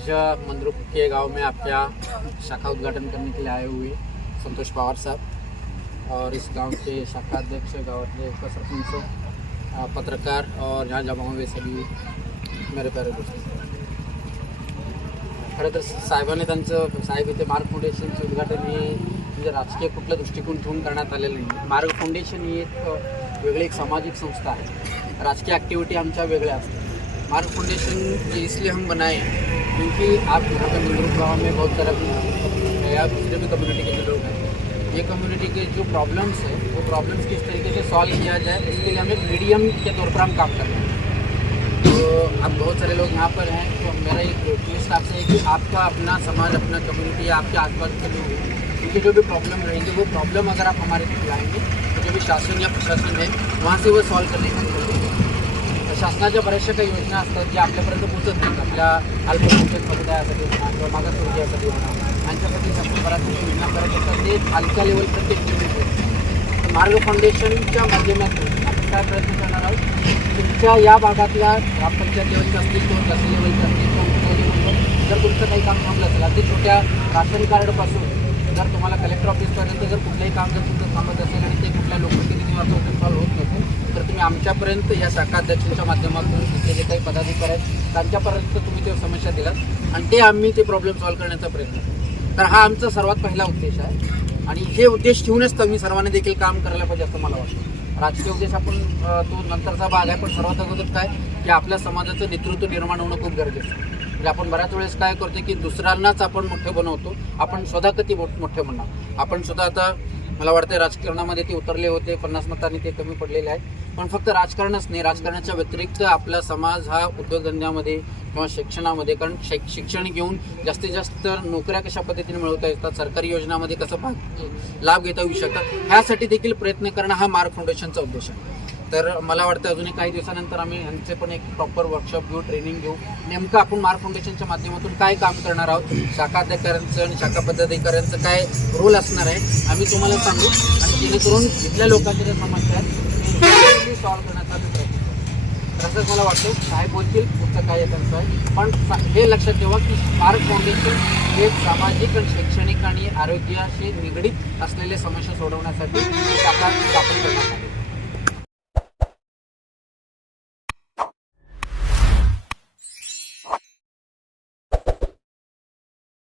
आज मंदरुप के गांव में आपका शाखा उद्घाटन करने के लिए आए हुए संतोष पवार साहब और इस गांव के शाखा अध्यक्ष गाँव अध्यक्ष सरपंच पत्रकार और यहाँ जमा हुए सभी मेरे प्यारे दोस्त। खरं तर साहेबांनी त्यांचं साहेब इथे मार्ग फाउंडेशनचं उद्घाटन हे म्हणजे राजकीय कुठला दृष्टिकोन ठेवून करण्यात आलेलं नाही. मार्ग फाउंडेशन ही एक वेगळी एक सामाजिक संस्था आहे. राजकीय ॲक्टिव्हिटी आमच्या वेगळ्या असतात. मार्ग फाउंडेशन इसलिए हम बनाए हैं, क्योंकि आप यहाँ पे मंदिर गाँव में बहुत तरह या दूसरे भी कम्युनिटी के जो लोग हैं, ये कम्युनिटी के जो प्रॉब्लम्स हैं, वो प्रॉब्लम्स किस तरीके से सॉल्व किया जाए, इसके लिए हम एक मीडियम के तौर पर हम काम कर रहे हैं। तो अब बहुत सारे लोग यहाँ पर हैं तो मेरा एक रिक्वेस्ट आपसे है कि आपका अपना समाज, अपना कम्युनिटी आपके आसपास के लोग, उनके जो भी प्रॉब्लम रहेंगे, वो प्रॉब्लम अगर आप हमारे लाएँगे तो जो भी शासन या प्रशासन है, वहाँ से वो सॉल्व करने की शासनाच्या बऱ्याचशा काही योजना असतात ज्या आपल्यापर्यंत पोहोचत नाहीत. आपल्या अल्पसंख्याक समुदायासाठी म्हणा किंवा मागासवर्गीयासाठी म्हणा यांच्यासाठी शासन बऱ्याच योजना करत असतात. ते खालच्या लेवल प्रत्येक लेवल मार्ग फाउंडेशनच्या माध्यमातून आपण काय प्रयत्न करणार आहोत? तुमच्या या भागातल्या ग्रामपंचायत लेवलचे असतील किंवा तहसील लेवलचे असतील किंवा जर तुमचं काही काम थांबलं असेल अगदी छोट्या राशन कार्डपासून जर तुम्हाला कलेक्टर ऑफिसपर्यंत जर कुठलंही काम जर तुमचं थांबत असेल आणि ते कुठल्या लोकप्रतिनिधीमार्फत सॉल्व होत नसेल तर तुम्ही आमच्यापर्यंत या शाखा अध्यक्षांच्या माध्यमातून तिथले जे काही पदाधिकारी आहेत त्यांच्यापर्यंत तुम्ही ते समस्या दिलात आणि ते आम्ही ते प्रॉब्लेम सॉल्व्ह करण्याचा प्रयत्न तर हा आमचा सर्वात पहिला उद्देश आहे आणि हे उद्देश ठेवूनच तर मी सर्वांनी देखील काम करायला पाहिजे असं मला वाटतं. राजकीय उद्देश आपण तो नंतरचा भाग आहे पण सर्वात अगोदर काय की आपल्या समाजाचं नेतृत्व निर्माण होणं खूप गरजेचं आहे. म्हणजे आपण बऱ्याच वेळेस काय करतो की दुसऱ्यांनाच आपण मोठे बनवतो. आपण स्वतः कधी मोठ मोठे बनणार? आपण सुद्धा आता मला वाटतं राजकारणामध्ये ते उतरले होते पन्नास मतांनी ते कमी पडलेले आहे पण फक्त राजकारणच नाही राजकारणाच्या व्यतिरिक्त आपला समाज हा उद्योगधंद्यामध्ये किंवा शिक्षणामध्ये कारण शैक शिक्षण घेऊन जास्तीत जास्त नोकऱ्या कशा पद्धतीने मिळवता येतात सरकारी योजनामध्ये कसं भाग लाभ घेता येऊ शकतात ह्यासाठी देखील प्रयत्न करणं हा मार्ग फाउंडेशनचा उद्देश आहे. तर मला वाटतं अजूनही काही दिवसानंतर आम्ही ह्यांचे पण एक प्रॉपर वर्कशॉप घेऊ ट्रेनिंग घेऊ. नेमकं आपण मार्क फाउंडेशनच्या माध्यमातून काय काम करणार आहोत? शाखा आणि शाखा पदाधिकाऱ्यांचं काय रोल असणार आहे? आम्ही तुम्हाला सांगू. आणि जेणेकरून इथल्या लोकांच्या ज्या समस्या आहेत सॉल्व्ह करण्याचा प्रयत्न मला वाटतं. साहेब बोलतील पुढचं काय त्यांचं आहे. पण हे लक्षात ठेवा की स्मार्ट फाउंडेशन हे सामाजिक आणि शैक्षणिक आणि आरोग्याशी निगडीत असलेल्या समस्या सोडवण्यासाठी शाखा स्थापन करण्यात आली.